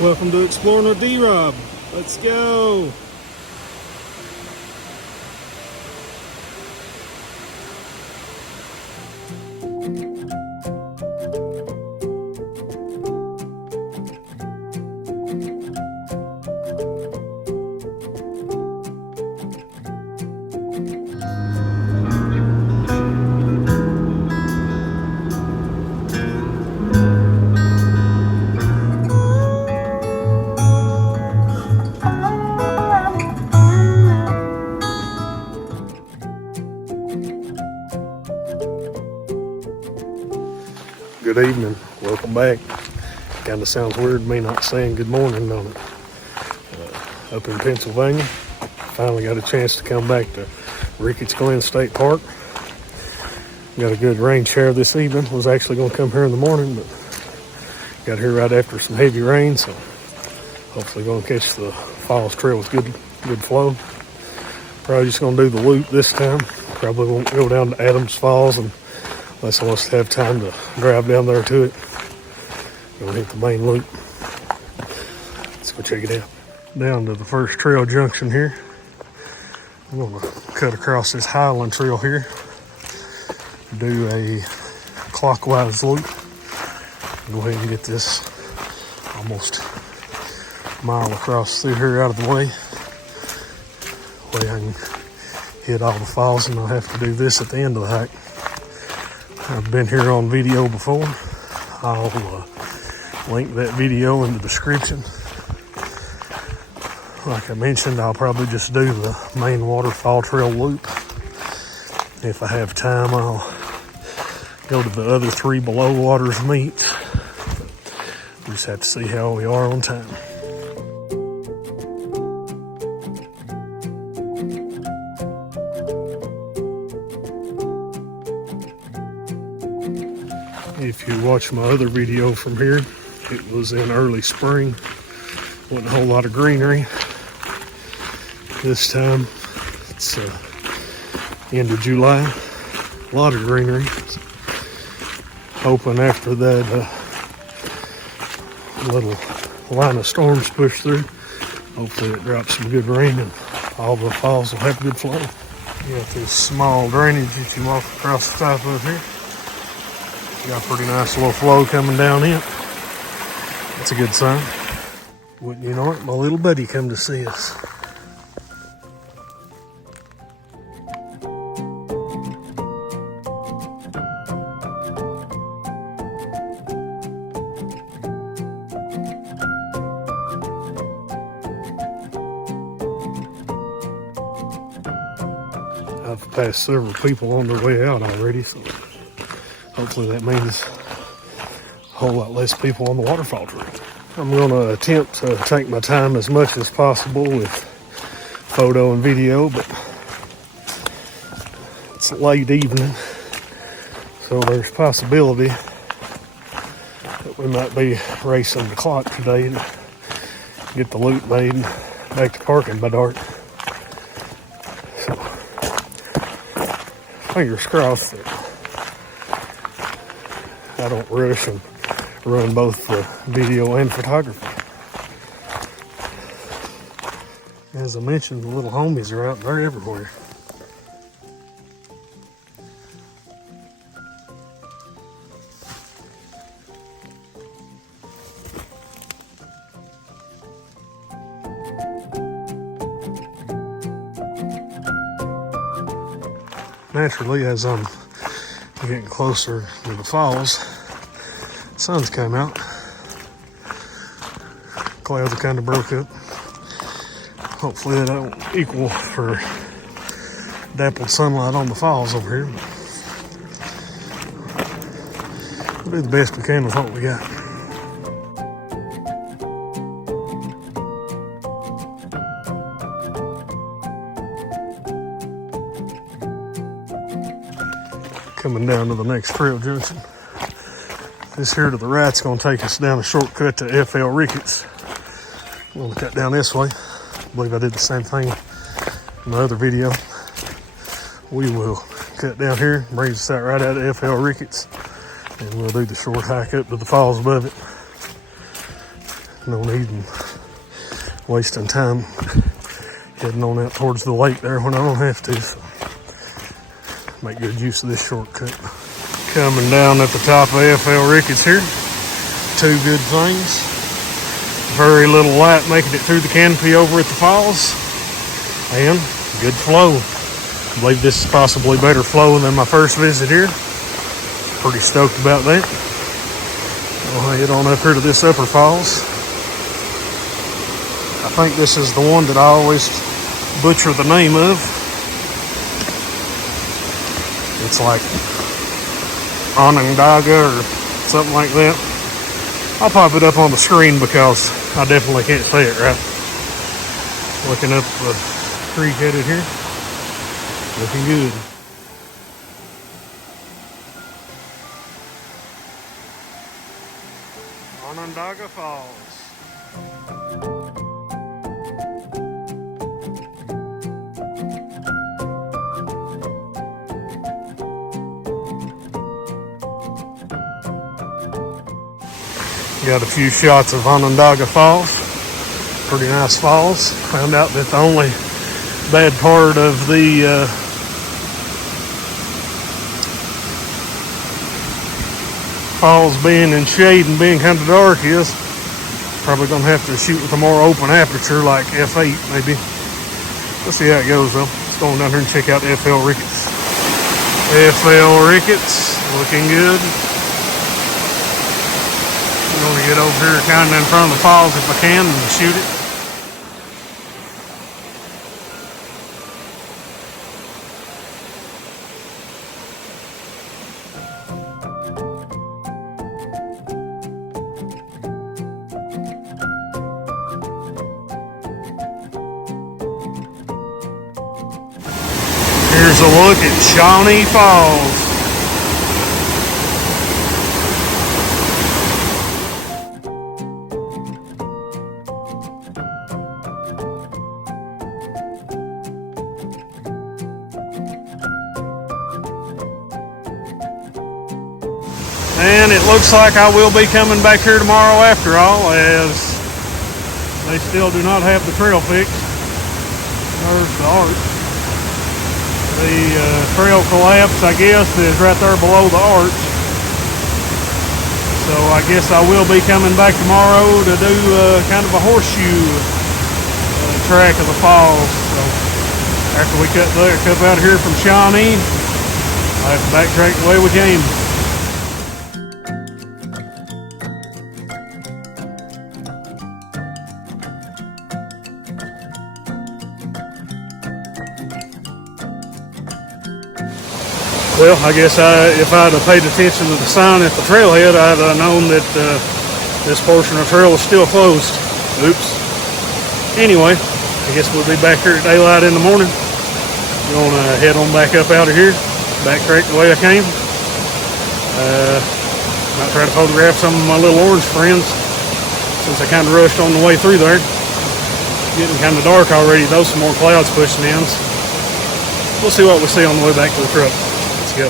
Welcome to Exploring with D-Rob. Let's go. Good evening. Welcome back. Kind of sounds weird me not saying good morning, don't it? Up in Pennsylvania, finally got a chance to come back to Ricketts Glen State Park. Got a good rain shower this evening. Was actually going to come here in the morning, but got here right after some heavy rain, so hopefully going to catch the Falls Trail with good flow. Probably just going to do the loop this time. Probably won't go down to Adams Falls unless I want to have time to drive down there to it. Gonna hit the main loop. Let's go check it out. Down to the first trail junction here. I'm gonna cut across this Highland Trail here. Do a clockwise loop. Go ahead and get this almost a mile across through here out of the way. Way I can hit all the falls, and I'll have to do this at the end of the hike. I've been here on video before. I'll link that video in the description. Like I mentioned, I'll probably just do the main Waterfall Trail loop. If I have time, I'll go to the other three below waters meets. We just have to see how we are on time. If you watch my other video from here, it was in early spring. Wasn't a whole lot of greenery. This time, it's end of July. A lot of greenery. Hoping after that little line of storms push through, hopefully it drops some good rain and all the falls will have good flow. You got this small drainage that you walk across the top of here. Got a pretty nice little flow coming down in. That's a good sign. Wouldn't you know it, my little buddy come to see us. I've passed several people on their way out already, so hopefully that means a whole lot less people on the waterfall trail. I'm going to attempt to take my time as much as possible with photo and video, but it's late evening, so there's possibility that we might be racing the clock today to get the loop made and back to parking by dark. So, fingers crossed that I don't rush and run both the video and photography. As I mentioned, the little homies are out there everywhere. Naturally, as I'm getting closer to the falls, the sun's come out. Clouds are kind of broke up. Hopefully that don't equal for dappled sunlight on the falls over here. We'll do the best we can with what we got. Coming down to the next trail junction. This here to the right's going to take us down a shortcut to FL Ricketts. I'm going to cut down this way. I believe I did the same thing in my other video. We will cut down here, brings us out right out of FL Ricketts, and we'll do the short hike up to the falls above it. No need in wasting time heading on out towards the lake there when I don't have to. So make good use of this shortcut. Coming down at the top of FL Ricketts here. Two good things. Very little light making it through the canopy over at the falls. And good flow. I believe this is possibly better flow than my first visit here. Pretty stoked about that. I'll head on up here to this upper falls. I think this is the one that I always butcher the name of. It's like Onondaga or something like that. I'll pop it up on the screen because I definitely can't say it right. Looking up the creek headed here. Looking good. Onondaga Falls. Got a few shots of Onondaga Falls. Pretty nice falls. Found out that the only bad part of the falls being in shade and being kind of dark is probably going to have to shoot with a more open aperture like f8 maybe. Let's see how it goes though. Let's go on down here and check out FL Ricketts. FL Ricketts, looking good. I'm going to get over here kind of in front of the falls if I can and shoot it. Here's a look at Shawnee Falls. And it looks like I will be coming back here tomorrow after all, as they still do not have the trail fixed. There's the arch. The trail collapse, I guess, is right there below the arch. So I guess I will be coming back tomorrow to do kind of a horseshoe track of the falls. So after we cut out of here from Shawnee, I have to backtrack the way we came. Well, I guess if I'd have paid attention to the sign at the trailhead, I'd have known that this portion of the trail was still closed. Oops. Anyway, I guess we'll be back here at daylight in the morning. We're going to head on back up out of here, backtrack the way I came. Might try to photograph some of my little orange friends since I kind of rushed on the way through there. It's getting kind of dark already, though, some more clouds pushing in. So we'll see what we see on the way back to the truck. Let's go.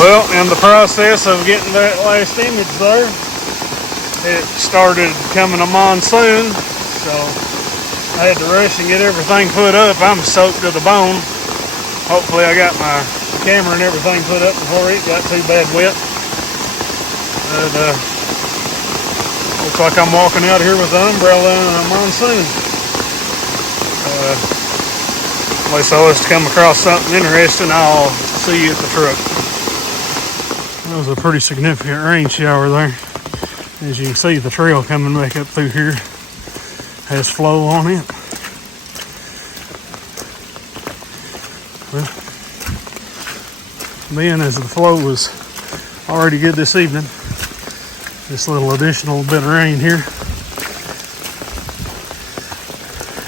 Well, in the process of getting that last image there, it started coming a monsoon, so I had to rush and get everything put up. I'm soaked to the bone. Hopefully I got my camera and everything put up before it got too bad wet. But looks like I'm walking out here with an umbrella and a monsoon. At least I was to come across something interesting, I'll see you at the truck. That was a pretty significant rain shower there. As you can see, the trail coming back up through here has flow on it. Well, then as the flow was already good this evening, this little additional bit of rain here,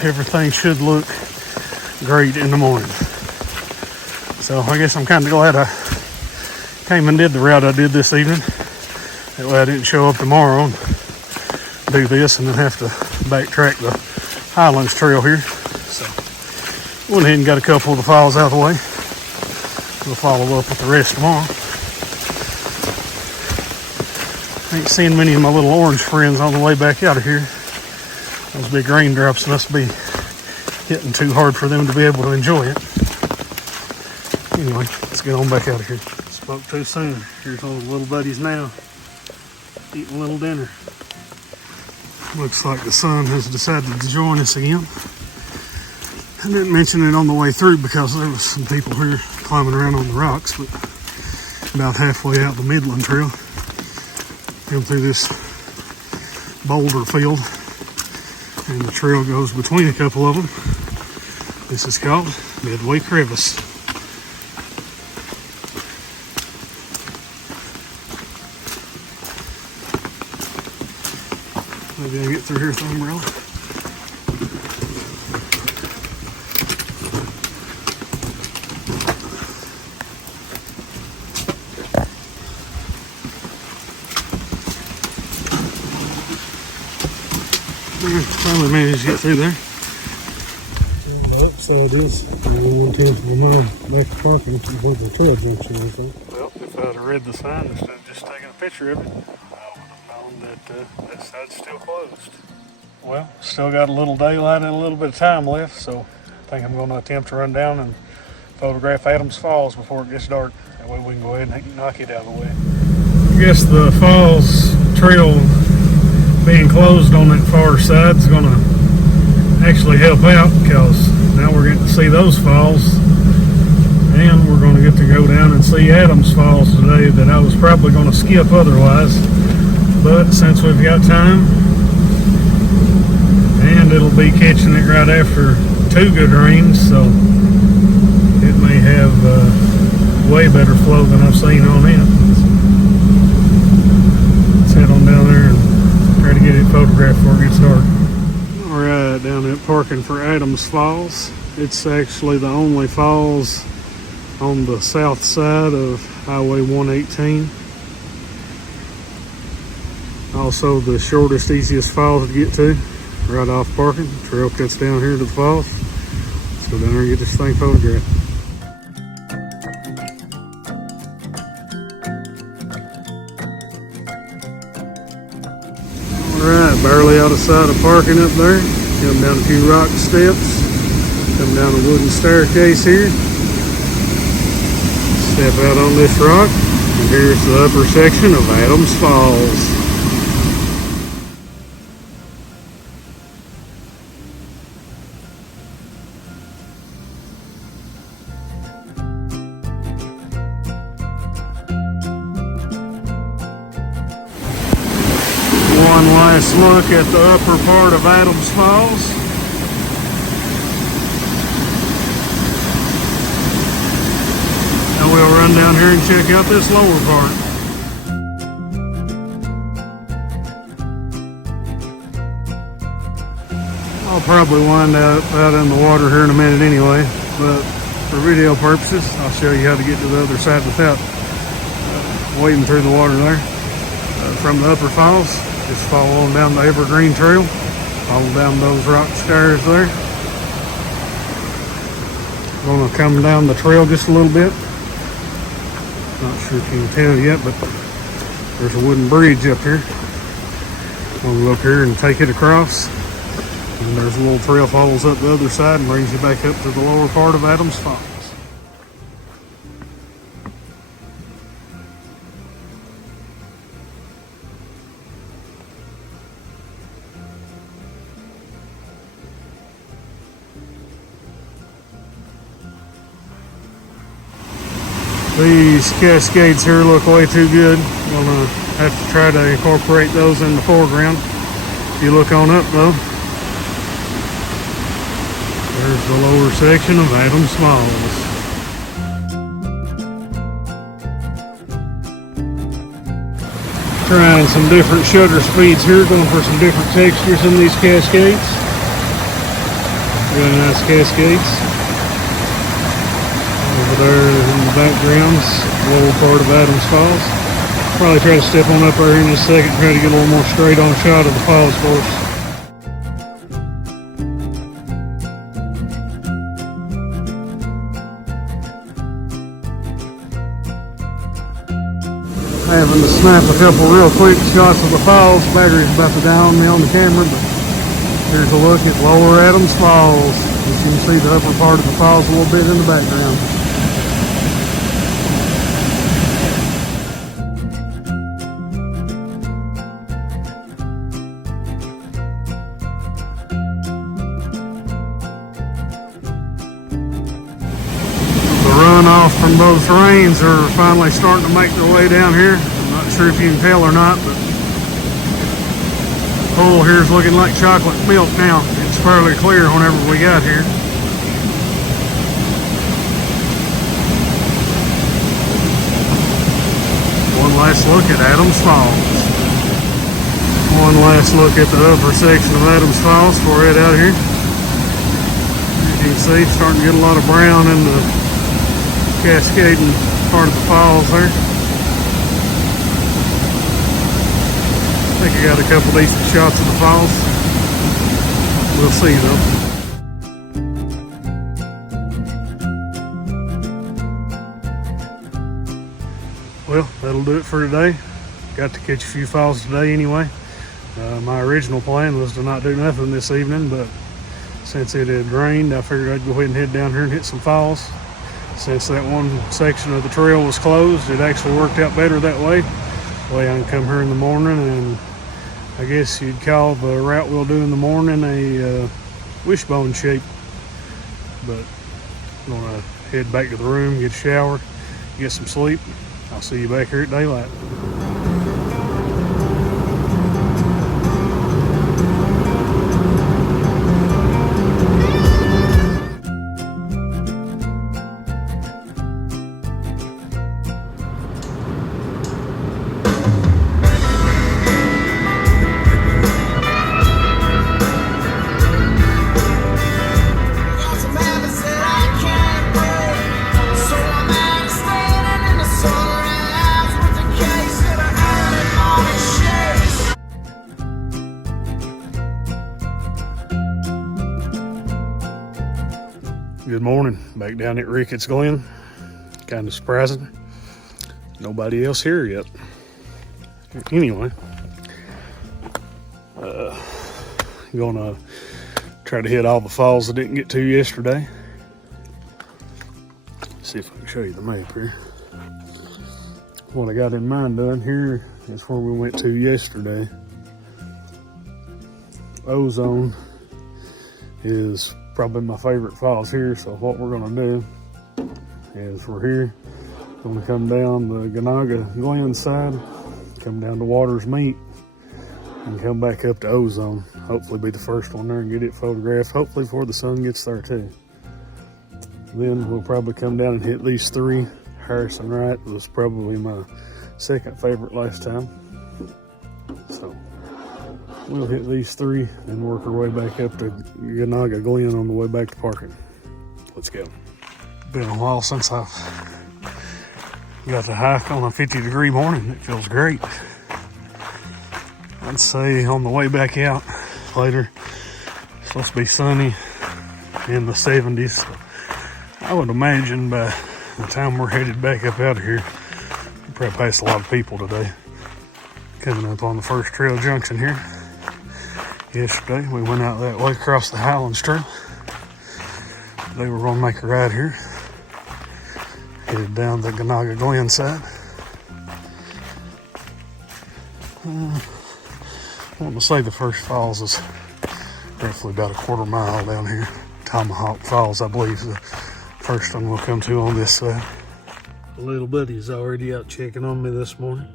everything should look great in the morning. So I guess I'm kind of glad I came and did the route I did this evening. That way I didn't show up tomorrow and do this and then have to backtrack the Highlands Trail here. So went ahead and got a couple of the falls out of the way. We'll follow up with the rest tomorrow. Ain't seen many of my little orange friends on the way back out of here. Those big raindrops must be hitting too hard for them to be able to enjoy it. Anyway, let's get on back out of here. Spoke too soon. Here's all the little buddies now, eating a little dinner. Looks like the sun has decided to join us again. I didn't mention it on the way through because there was some people here climbing around on the rocks, but about halfway out the Midland Trail, come through this boulder field, and the trail goes between a couple of them. This is called Midway Crevice. Maybe I can get through here with the umbrella. Finally managed to get through there. The upside is 1/10 of a mile back to parking before the trail junction is. Well, if I'd have read the sign instead of just taking a picture of it, I would have known that that side's still closed. Well, still got a little daylight and a little bit of time left, so I think I'm going to attempt to run down and photograph Adams Falls before it gets dark. That way we can go ahead and knock it out of the way. I guess the falls trail being closed on that far side is going to actually help out, because now we're getting to see those falls, and we're going to get to go down and see Adams Falls today that I was probably going to skip otherwise. But since we've got time, and it'll be catching it right after 2 good rains, so it may have way better flow than I've seen on it. Let's head on down there and try to get it photographed before it gets dark. Alright, down at parking for Adams Falls. It's actually the only falls on the south side of Highway 118. Also the shortest, easiest fall to get to. Right off parking. The trail cuts down here to the falls. Let's go down there and get this thing photographed. Alright, barely out of sight of parking up there. Come down a few rock steps. Come down a wooden staircase here. Step out on this rock. And here's the upper section of Adams Falls. One last look at the upper part of Adams Falls. Now we'll run down here and check out this lower part. I'll probably wind up out in the water here in a minute anyway, but for video purposes, I'll show you how to get to the other side without wading through the water there. From the upper falls, just follow on down the Evergreen Trail, follow down those rock stairs there. Gonna come down the trail just a little bit. Not sure if you can tell yet, but there's a wooden bridge up here. Gonna go up here and take it across. And there's a little trail follows up the other side and brings you back up to the lower part of Adams Falls. These cascades here look way too good. Gonna have to try to incorporate those in the foreground. If you look on up though, there's the lower section of Adams Falls. Trying some different shutter speeds here, going for some different textures in these cascades. Really nice cascades. Over there in the background's the lower part of Adams Falls. Probably try to step on up there in a second, try to get a little more straight on shot of the falls for us. Having to snap a couple real quick shots of the falls. Battery's about to die on me on the camera, but here's a look at Lower Adams Falls. As you can see, the upper part of the falls a little bit in the background. Runoff from both rains are finally starting to make their way down here. I'm not sure if you can tell or not, but the pool here is looking like chocolate milk now. It's fairly clear whenever we got here. One last look at Adams Falls. One last look at the upper section of Adams Falls before we head out here. As you can see, starting to get a lot of brown in the cascading part of the falls there. I think I got a couple decent shots of the falls. We'll see though. Well, that'll do it for today. Got to catch a few falls today anyway. My original plan was to not do nothing this evening, but since it had rained, I figured I'd go ahead and head down here and hit some falls. Since that one section of the trail was closed, it actually worked out better that way. The way I can come here in the morning, and I guess you'd call the route we'll do in the morning a wishbone shape. But I'm gonna head back to the room, get a shower, get some sleep. I'll see you back here at daylight. Good morning, back down at Ricketts Glen. Kind of surprising, nobody else here yet. Anyway, gonna try to hit all the falls I didn't get to yesterday. See if I can show you the map here. What I got in mind doing here is where we went to yesterday. Ozone is probably my favorite falls here, so what we're gonna do is we're here, gonna come down the Glen side, come down to Waters Meet, and come back up to Ozone. Hopefully be the first one there and get it photographed, hopefully before the sun gets there too. Then we'll probably come down and hit these three. Harrison Wright was probably my second favorite last time, so we'll hit these three and work our way back up to Glen on the way back to parking. Let's go. Been a while since I've got to hike on a 50-degree morning. It feels great. I'd say on the way back out later, it's supposed to be sunny in the 70s. So I would imagine by the time we're headed back up out of here, we'll probably pass a lot of people today. Coming up on the first trail junction here. Yesterday we went out that way across the Highlands Trail. Today we're gonna make a ride here. Headed down the Glen side. I want to say the first falls is roughly about a quarter mile down here. Tomahawk Falls, I believe, is the first one we'll come to on this side. The little buddy's already out checking on me this morning.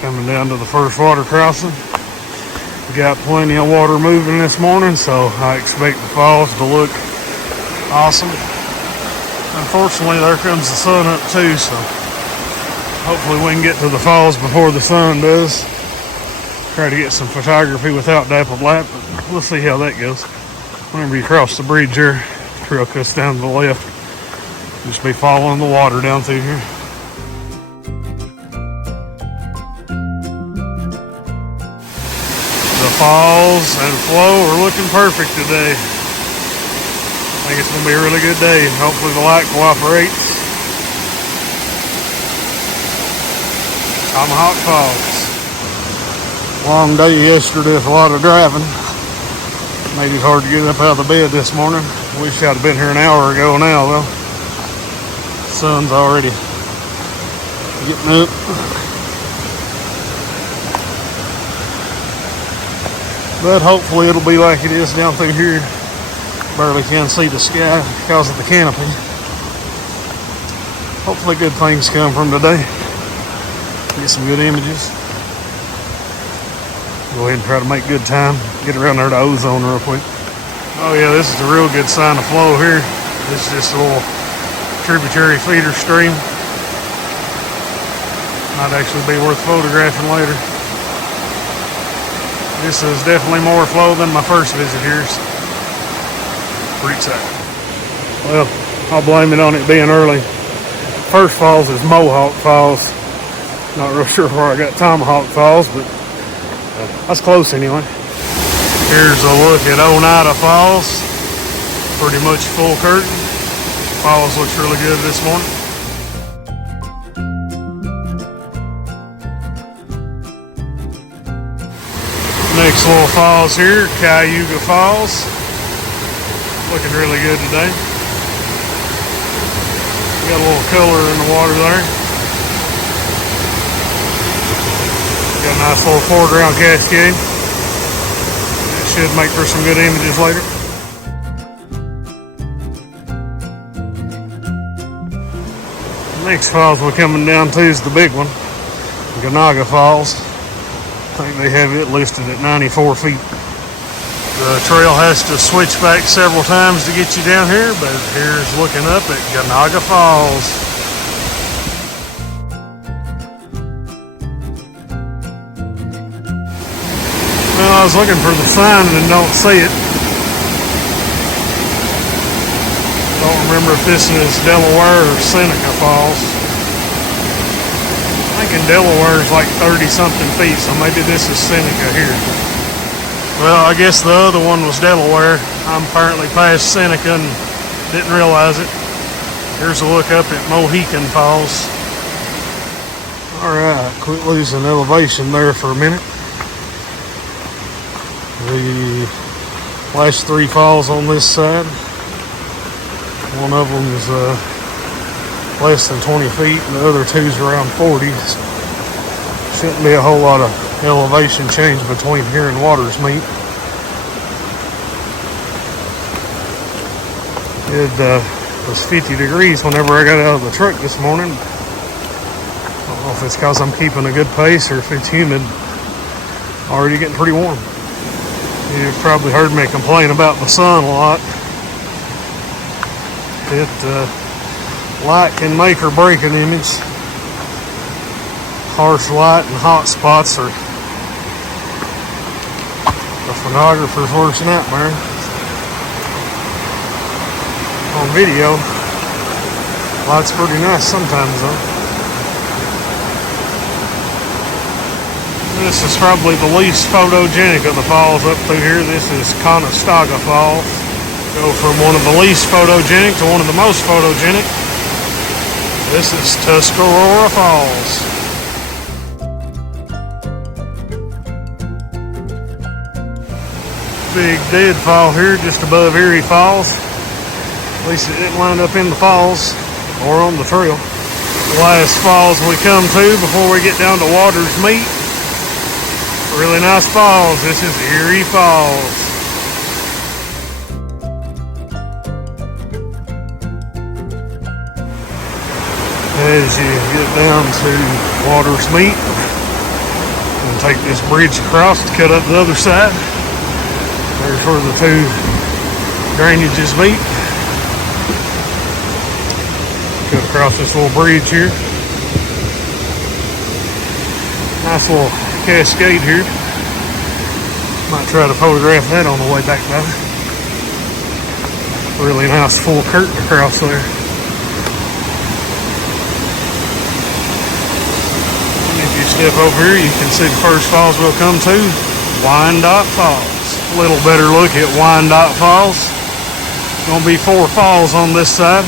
Coming down to the first water crossing. We got plenty of water moving this morning, so I expect the falls to look awesome. Unfortunately, there comes the sun up too, so hopefully we can get to the falls before the sun does. Try to get some photography without dappled light, but we'll see how that goes. Whenever you cross the bridge here, the trail cuts down to the left. Just be following the water down through here. The falls and flow are looking perfect today. I think it's going to be a really good day. Hopefully the light cooperates. Tomahawk Falls. Long day yesterday with a lot of driving. Made it hard to get up out of the bed this morning. Wish I'd have been here an hour ago now though. Sun's already getting up. But hopefully it'll be like it is down through here. Barely can see the sky because of the canopy. Hopefully good things come from today. Get some good images. Go ahead and try to make good time. Get around there to Ozone real quick. Oh yeah, this is a real good sign of flow here. This is just a little tributary feeder stream. Might actually be worth photographing later. This is definitely more flow than my first visit here. Pretty excited. Well, I'll blame it on it being early. First falls is Mohawk Falls. Not real sure where I got Tomahawk Falls, but that's close anyway. Here's a look at Oneida Falls. Pretty much full curtain. Falls looks really good this morning. Next little falls here, Cayuga Falls. Looking really good today. Got a little color in the water there. Got a nice little foreground cascade. It should make for some good images later. Next falls we're coming down to is the big one, Ganaga Falls. I think they have it listed at 94 feet. The trail has to switch back several times to get you down here, but here's looking up at Ganaga Falls. Well, I was looking for the sign and don't see it. Don't remember if this is Delaware or Seneca Falls. I think in Delaware is like 30 something feet, so maybe this is Seneca here. Well, I guess the other one was Delaware. I'm apparently past Seneca and didn't realize it. Here's a look up at Mohican Falls. Alright, quit losing elevation there for a minute. The last three falls on this side. One of them is less than 20 feet and the other two's around 40. Shouldn't be a whole lot of elevation change between here and Waters meet. It was 50 degrees whenever I got out of the truck this morning. I don't know if it's because I'm keeping a good pace or if it's humid. Already getting pretty warm. You've probably heard me complain about the sun a lot. Light can make or break an image. Harsh light and hot spots are a photographer's worst nightmare. On video, light's pretty nice sometimes though. This is probably the least photogenic of the falls up through here. This is Conestoga Falls. Go from one of the least photogenic to one of the most photogenic. This is Tuscarora Falls. Big deadfall here just above Erie Falls. At least it didn't wind up in the falls or on the trail. The last falls we come to before we get down to Waters Meet. Really nice falls. This is Erie Falls. As you get down to Waters Meet, and take this bridge across to cut up the other side. There's where the two drainages meet. Cut across this little bridge here. Nice little cascade here. Might try to photograph that on the way back by. Really nice full curtain across there. And if you step over here, you can see the first falls we'll come to, Wyandotte Falls. A little better look at Wyandotte Falls. Gonna be 4 falls on this side.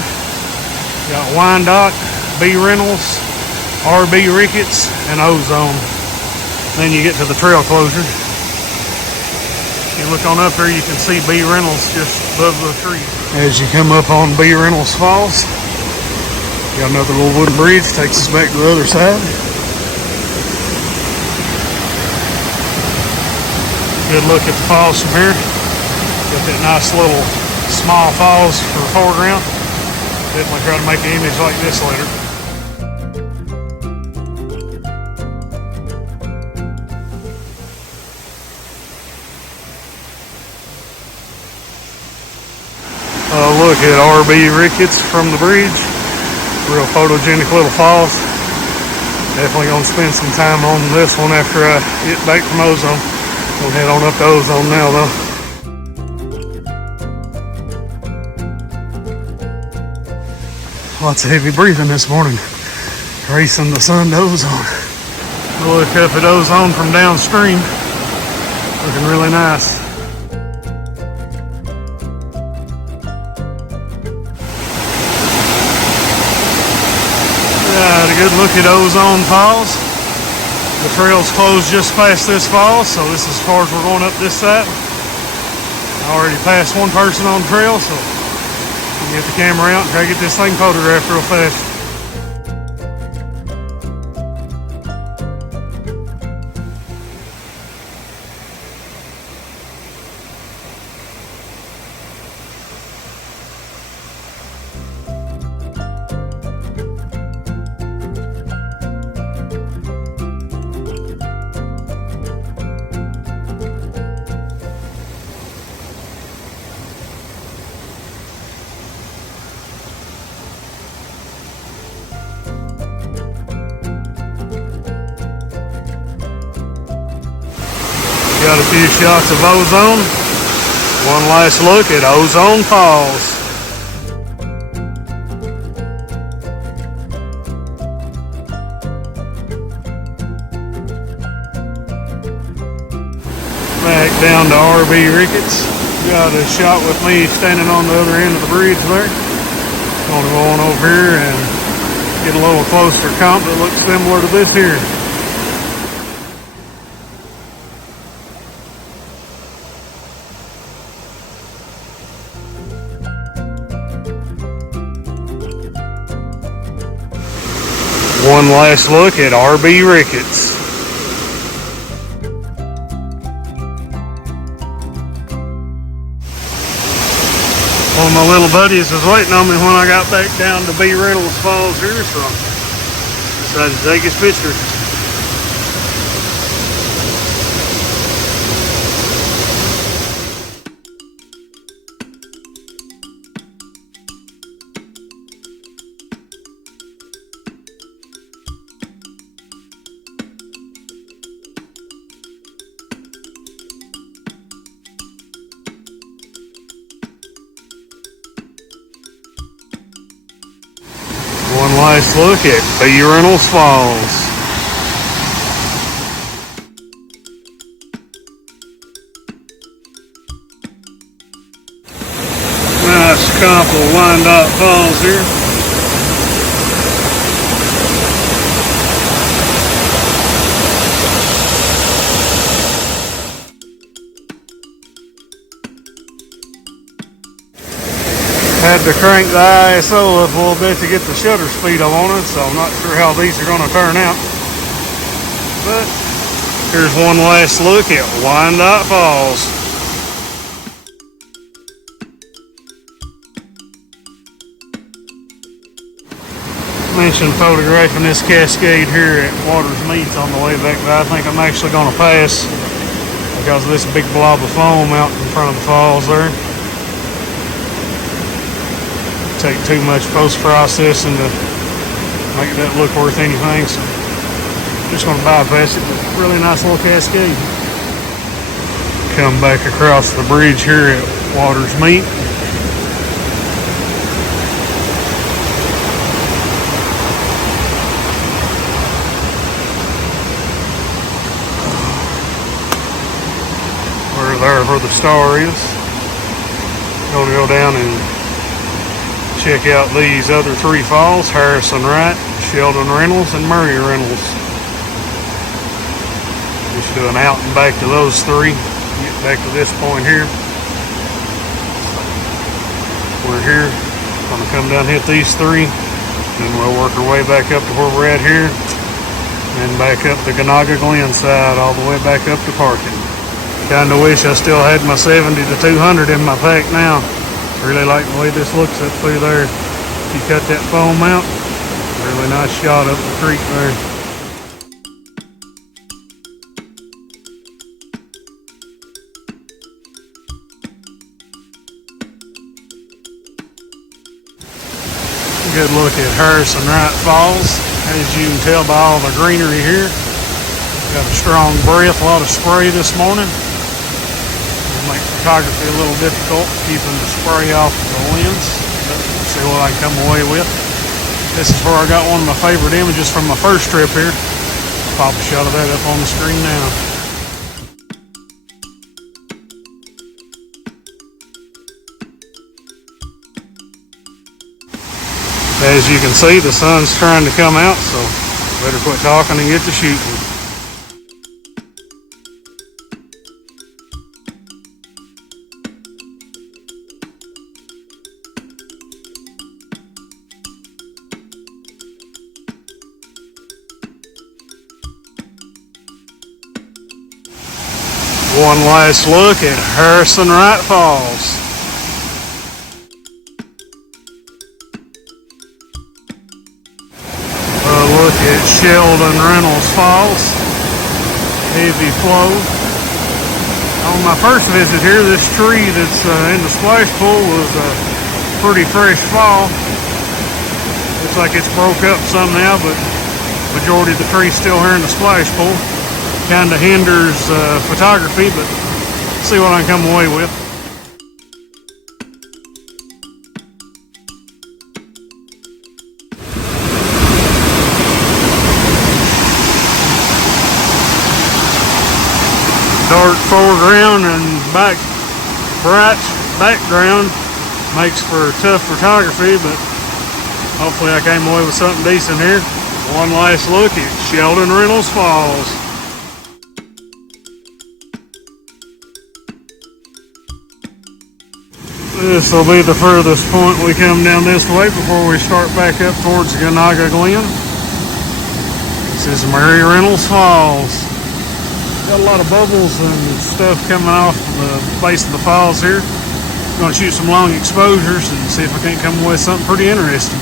Got Wyandotte, B. Reynolds, RB Ricketts, and Ozone. Then you get to the trail closure. You look on up here, you can see B. Reynolds just above the tree. As you come up on B. Reynolds Falls, got another little wooden bridge, takes us back to the other side. Good look at the falls from here. Got that nice little small falls for the foreground. Definitely try to make an image like this later. Look at RB Ricketts from the bridge. Real photogenic little falls. Definitely gonna spend some time on this one after I get back from Ozone. Gonna head on up to Ozone now though. Lots of heavy breathing this morning. Racing the sun to Ozone. Look up at Ozone from downstream. Looking really nice. Got a good look at Ozone Falls. The trail's closed just past this fall, so this is as far as we're going up this side. I already passed one person on the trail, so I'll get the camera out and try to get this thing photographed real fast. Got a few shots of Ozone. One last look at Ozone Falls. Back down to RB Ricketts. Got a shot with me standing on the other end of the bridge there. Gonna go on over here and get a little closer comp that looks similar to this here. One last look at RB Ricketts. One of my little buddies was waiting on me when I got back down to B. Reynolds Falls here, so decided to take his picture. One last look at B. Reynolds Falls. Nice comp of Wyandotte Falls here. Had to crank the ISO up a little bit to get the shutter speed I wanted, so I'm not sure how these are going to turn out. But here's one last look at Wyandotte Falls. Mentioned photographing this cascade here at Waters Meads on the way back, but I think I'm actually going to pass because of this big blob of foam out in front of the falls there. Take too much post-processing to make that look worth anything, so just going to bypass it, but really nice little cascade. Come back across the bridge here at Waters Mead. right where the star is. Gonna go down and check out these other three falls: Harrison Wright, Sheldon Reynolds, and Murray Reynolds. Just do an out and back to those three. Get back to this point here. We're here. Gonna come down, hit these three, then we'll work our way back up to where we're at here, and back up the Ganaga Glen side, all the way back up to parking. Kinda wish I still had my 70 to 200 in my pack now. Really like the way this looks up through there. If you cut that foam out, really nice shot up the creek there. Good look at Harrison Wright Falls. As you can tell by all the greenery here, got a strong breath, a lot of spray this morning. It'll make photography a little difficult, keeping the spray off the lens. But we'll see what I can come away with. This is where I got one of my favorite images from my first trip here. Pop a shot of that up on the screen now. As you can see, the sun's trying to come out, so better quit talking and get to shooting. One last look at Harrison Wright Falls. Look at Sheldon Reynolds Falls. Heavy flow. On my first visit here, this tree that's in the splash pool was a pretty fresh fall. Looks like it's broke up some now, but majority of the tree's still here in the splash pool. Kind of hinders photography, but see what I can come away with. Dark foreground and bright background makes for tough photography, but hopefully I came away with something decent here. One last look at Sheldon Reynolds Falls. This will be the furthest point we come down this way before we start back up towards Ganaga Glen. This is Murray Reynolds Falls. Got a lot of bubbles and stuff coming off the base of the falls here. I'm going to shoot some long exposures and see if I can't come away with something pretty interesting.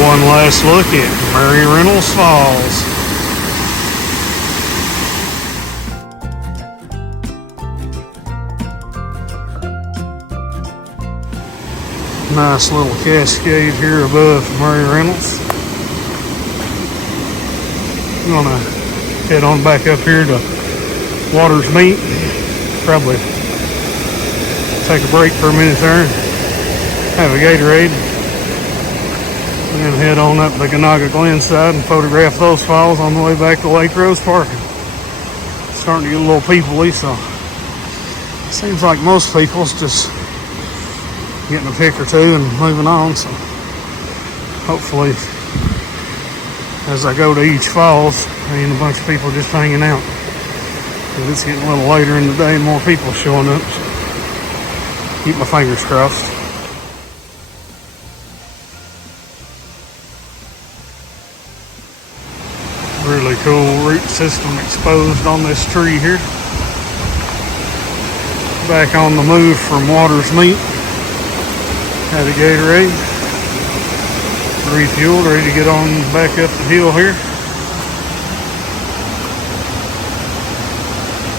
One last look at Murray Reynolds Falls. Nice little cascade here above Murray Reynolds. I'm gonna head on back up here to Water's Meet. Probably take a break for a minute there, have a Gatorade, and then head on up the Ganaga Glen side and photograph those falls on the way back to Lake Rose Parking. It's starting to get a little people-y, so it seems like most people's just getting a pic or two and moving on. So hopefully as I go to each falls, there ain't a bunch of people just hanging out. But it's getting a little later in the day and more people showing up. So keep my fingers crossed. Really cool root system exposed on this tree here. Back on the move from Water's Meet. Had a Gatorade, refueled, ready to get on back up the hill here.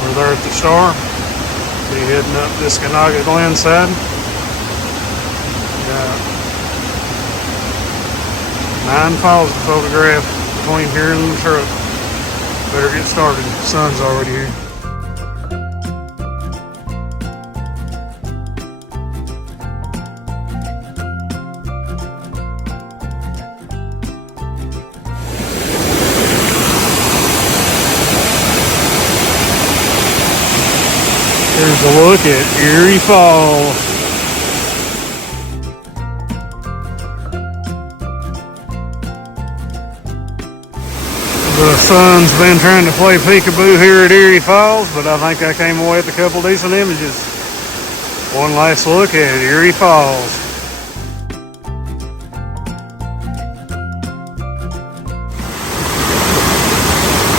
We're there at the star. Be heading up this Ganaga Glen side. Got 9 falls to photograph between here and the truck. Better get started. The sun's already here. Here's a look at Erie Falls. The sun's been trying to play peekaboo here at Erie Falls, but I think I came away with a couple decent images. One last look at Erie Falls.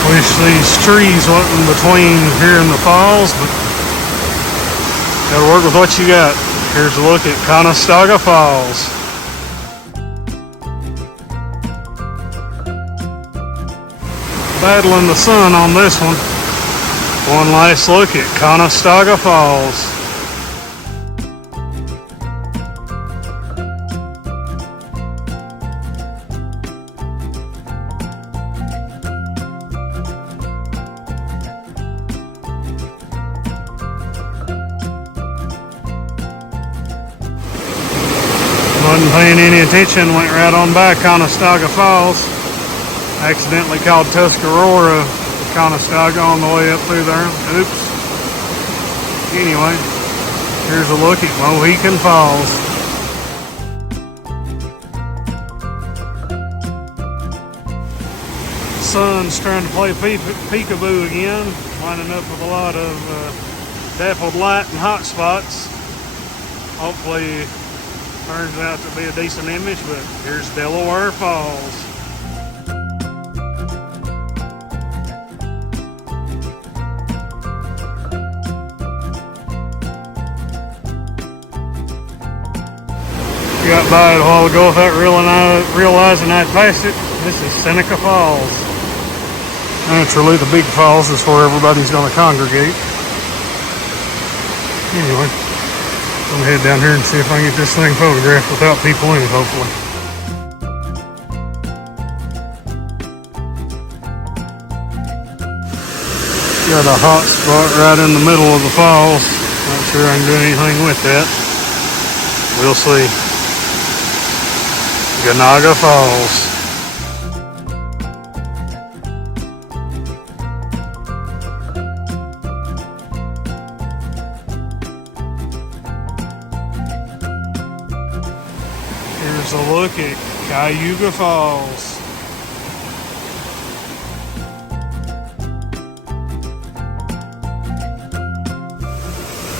Wish these trees wasn't between here and the falls, but gotta work with what you got. Here's a look at Conestoga Falls. Battling the sun on this one. One last look at Conestoga Falls. Wasn't paying any attention, went right on by Conestoga Falls. Accidentally called Tuscarora Conestoga on the way up through there. Oops. Anyway, here's a look at Mohican Falls. Sun's trying to play peekaboo again, lining up with a lot of dappled light and hot spots. Hopefully turns out to be a decent image, but here's Delaware Falls. Got by it a while ago without realizing I'd passed it. This is Seneca Falls. Naturally, the big falls is where everybody's going to congregate. Anyway, I'm going to head down here and see if I can get this thing photographed without people in it, hopefully. Got a hot spot right in the middle of the falls. Not sure I can do anything with that. We'll see. Ganaga Falls. Here's a look at Cayuga Falls.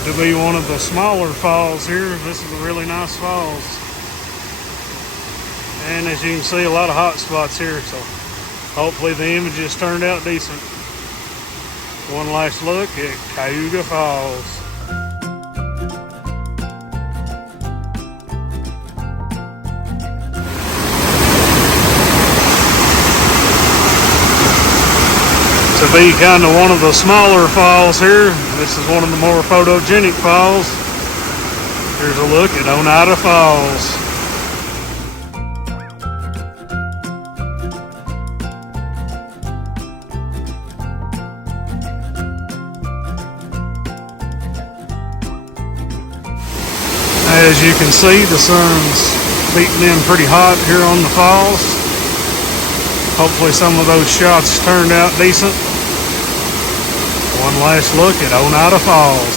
To be one of the smaller falls here, this is a really nice falls. And as you can see, a lot of hot spots here, so hopefully the images turned out decent. One last look at Cayuga Falls. To be kind of one of the smaller falls here, this is one of the more photogenic falls. Here's a look at Oneida Falls. As you can see, the sun's beating in pretty hot here on the falls. Hopefully some of those shots turned out decent. One last look at Oneida Falls.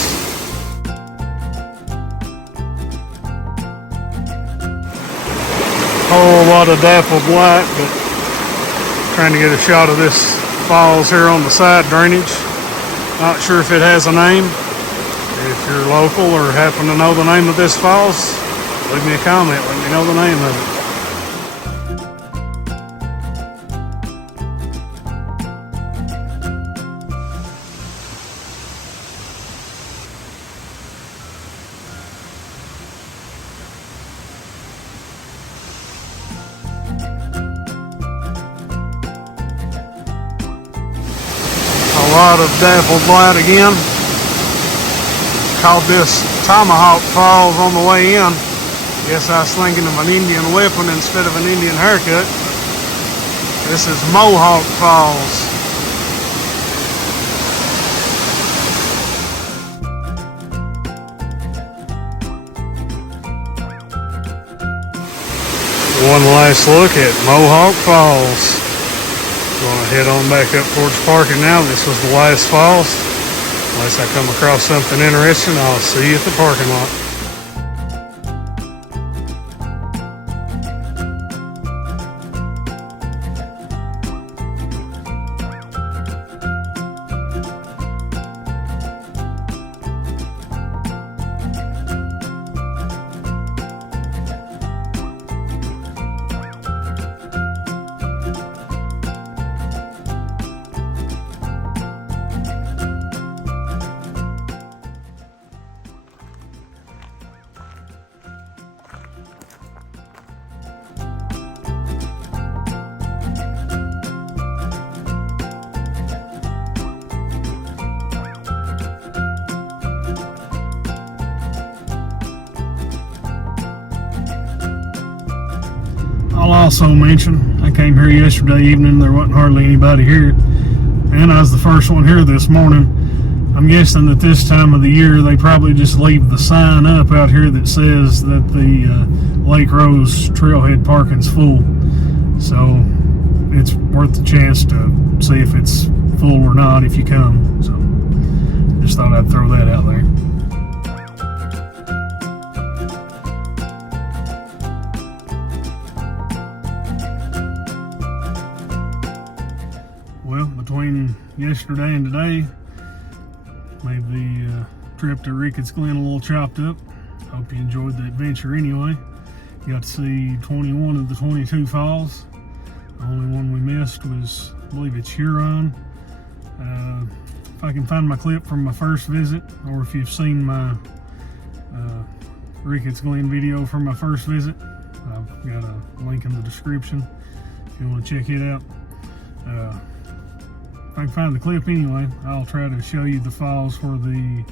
Whole lot of dappled light, but trying to get a shot of this falls here on the side drainage. Not sure if it has a name. If you're local or happen to know the name of this falls, leave me a comment, let me know the name of it. A lot of dappled light again. Called this Tomahawk Falls on the way in. Guess I was thinking of an Indian weapon instead of an Indian haircut. This is Mohawk Falls. One last look at Mohawk Falls. Gonna head on back up towards parking now. This was the last falls. Unless I come across something interesting, I'll see you at the parking lot. I'll also mention, I came here yesterday evening, there wasn't hardly anybody here, and I was the first one here this morning. I'm guessing that this time of the year they probably just leave the sign up out here that says that the Lake Rose trailhead parking's full. So it's worth the chance to see if it's full or not if you come. So just thought I'd throw that out there. Well, between yesterday and today, made the trip to Ricketts Glen a little chopped up. Hope you enjoyed the adventure anyway. Got to see 21 of the 22 falls. The only one we missed was, I believe it's Huron. If I can find my clip from my first visit, or if you've seen my Ricketts Glen video from my first visit, I've got a link in the description if you want to check it out. If I can find the clip anyway, I'll try to show you the falls where the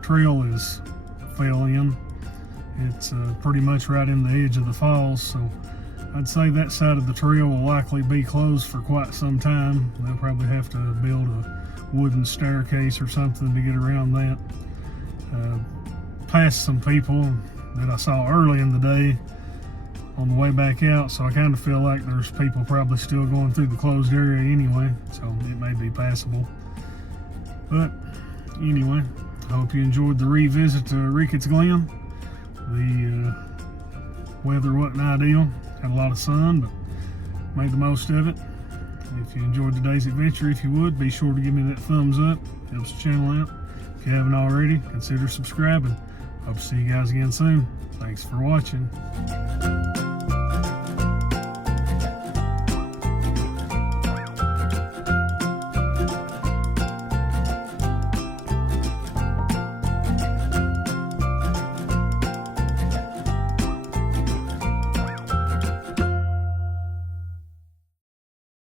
trail is fell in. It's pretty much right in the edge of the falls, so I'd say that side of the trail will likely be closed for quite some time. They'll probably have to build a wooden staircase or something to get around that. Passed some people that I saw early in the day on the way back out, so I kind of feel like there's people probably still going through the closed area anyway, so it may be passable. But anyway, I hope you enjoyed the revisit to Ricketts Glen. The weather wasn't ideal, had a lot of sun, but made the most of it. If you enjoyed today's adventure, if you would, be sure to give me that thumbs up, helps the channel out. If you haven't already, consider subscribing. Hope to see you guys again soon. Thanks for watching.